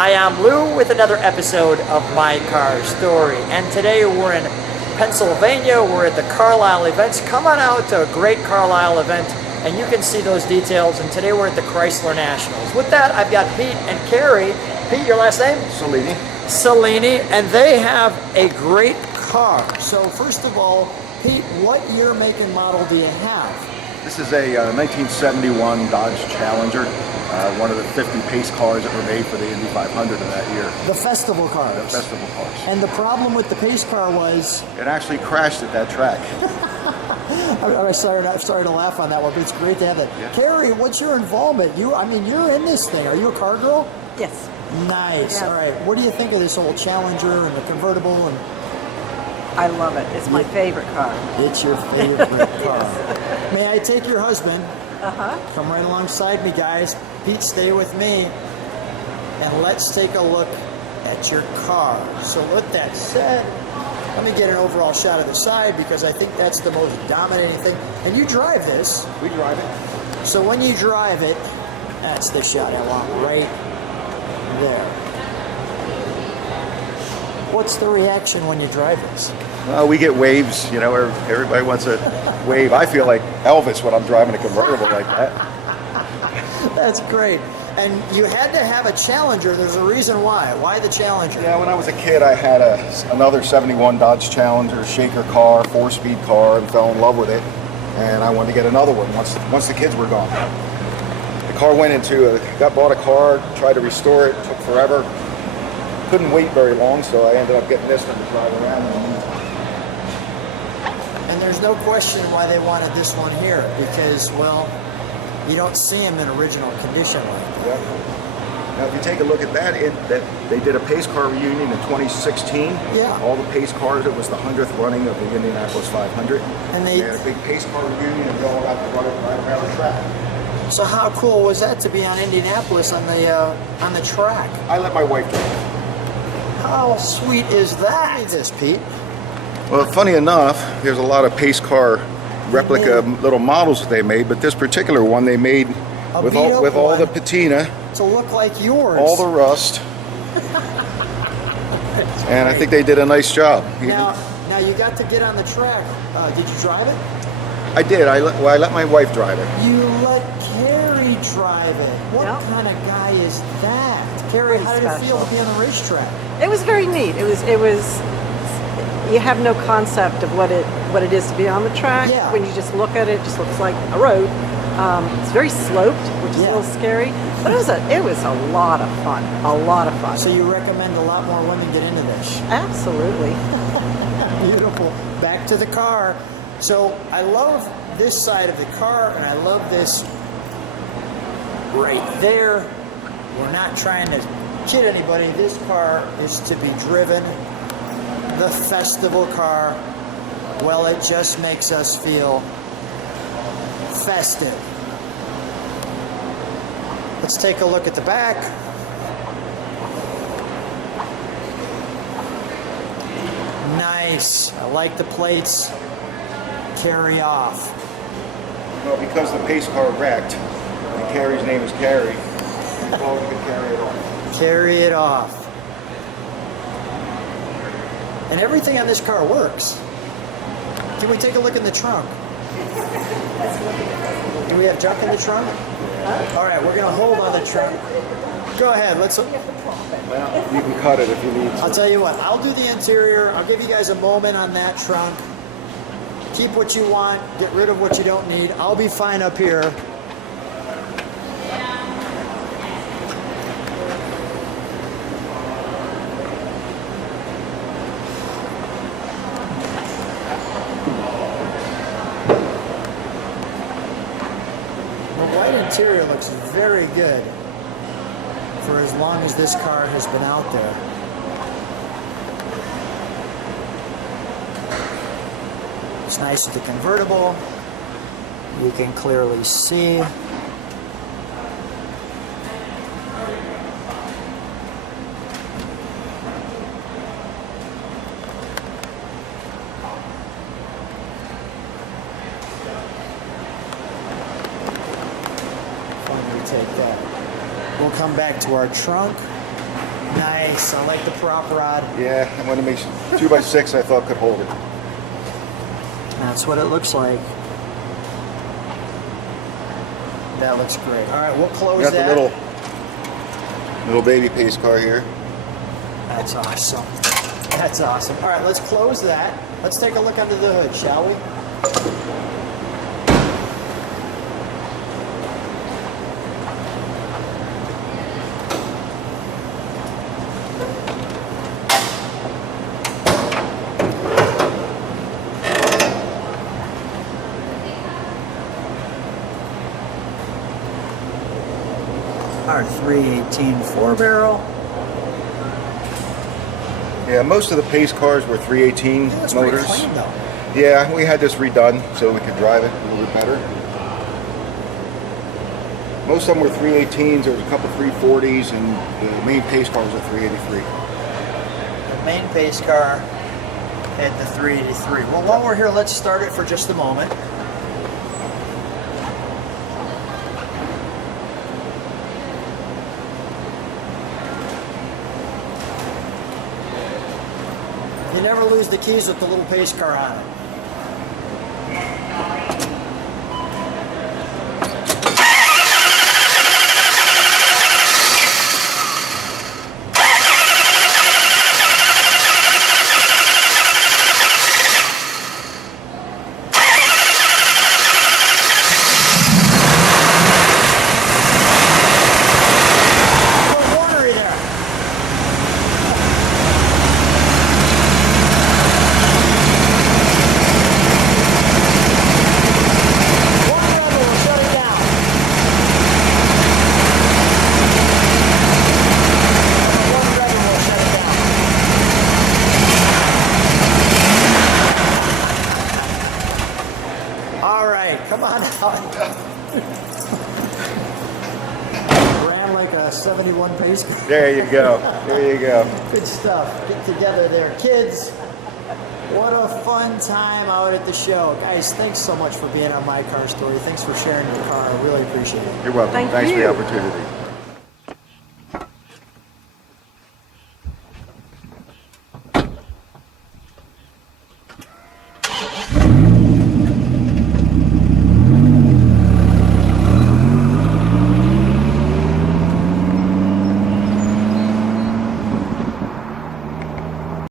Hi, I'm Lou with another episode of My Car Story, and today we're in Pennsylvania. We're at the Carlisle events. Come on out to a great Carlisle event, and you can see those details. And today we're at the Chrysler Nationals. With that, I've got Pete and Carrie. Pete, your last name? Cellini. Cellini, and they have a great car. So first of all, Pete, what year, make, and model do you have? This is a 1971 Dodge Challenger, one of the 50 pace cars that were made for the Indy 500 of that year. The festival cars. The festival cars. And the problem with the pace car was? It actually crashed at that track. I'm sorry to laugh on that one, but it's great to have that. Yeah. Carrie, what's your involvement? You're in this thing. Are you a car girl? Yes. Nice. Yes. All right. What do you think of this old Challenger and the convertible? And I love it. It's my favorite car. it's your favorite car. May I take your husband? Uh-huh. Come right alongside me, guys. Pete, stay with me. And let's take a look at your car. So with that said, let me get an overall shot of the side because I think that's the most dominating thing. And you drive this. We drive it. So when you drive it, that's the shot I want right there. What's the reaction when you drive this? We get waves, you know, everybody wants a wave. I feel like Elvis when I'm driving a convertible like that. That's great. And you had to have a Challenger. There's a reason why. Why the Challenger? Yeah, when I was a kid, I had another 71 Dodge Challenger, shaker car, 4-speed car, and fell in love with it. And I wanted to get another one once the kids were gone. The car went into bought a car, tried to restore it, took forever. Couldn't wait very long, so I ended up getting this one to drive around. And there's no question why they wanted this one here because, well, you don't see them in original condition like that. Yeah. Now, if you take a look at that they did a pace car reunion in 2016. Yeah. All the pace cars, it was the 100th running of the Indianapolis 500. And they had a big pace car reunion, and we all got to run it right around the track. So how cool was that to be on Indianapolis on the track? I let my wife drive. How sweet is that? This, Pete. Well, funny enough, there's a lot of pace car replica little models that they made, but this particular one they made with all the patina, to look like yours, all the rust, and I think they did a nice job. Now you got to get on the track. Did you drive it? I did. I let my wife drive it. You let Carrie drive it. What kind of guy is that? Carrie, how did it feel to be on the racetrack? It was very neat. It was. You have no concept of what it is to be on the track. Yeah. When you just look at it, it just looks like a road. It's very sloped, which is a little scary. But it was a lot of fun. A lot of fun. So you recommend a lot more women get into this? Absolutely. Beautiful. Back to the car. So I love this side of the car, and I love this right there. We're not trying to kid anybody. This car is to be driven. The festival car, well, it just makes us feel festive. Let's take a look at the back. Nice. I like the plates. Carry off. Well, because the pace car wrecked, and Carrie's name is Carrie, we thought we could carry it off. Carry it off. And everything on this car works. Can we take a look in the trunk? Do we have junk in the trunk? All right, we're gonna hold on the trunk. Go ahead, let's. Well, you can cut it if you need to. I'll tell you what, I'll do the interior. I'll give you guys a moment on that trunk. Keep what you want, get rid of what you don't need. I'll be fine up here. The white interior looks very good for as long as this car has been out there. It's nice with the convertible. You can clearly see. Finally take that. We'll come back to our trunk. Nice. I like the prop rod. Yeah, I wanted to make 2x6 I thought could hold it. That's what it looks like. That looks great. All right, we'll close We got that. the little baby pace car here. That's awesome. That's awesome. All right, let's close that. Let's take a look under the hood, shall we? Our 318 4-barrel. Yeah, most of the pace cars were 318 That's motors. pretty clean, though. Yeah, we had this redone so we could drive it a little bit better. Most of them were 318s, there was a couple 340s, and the main pace car was a 383. The main pace car had the 383. Well, while we're here, let's start it for just a moment. You never lose the keys with the little pace car on it. Come on out. Ran like a 71 pace car. There you go. There you go. Good stuff. Get together there. Kids, what a fun time out at the show. Guys, thanks so much for being on My Car Story. Thanks for sharing your car. I really appreciate it. You're welcome. Thank Thanks for you. the opportunity.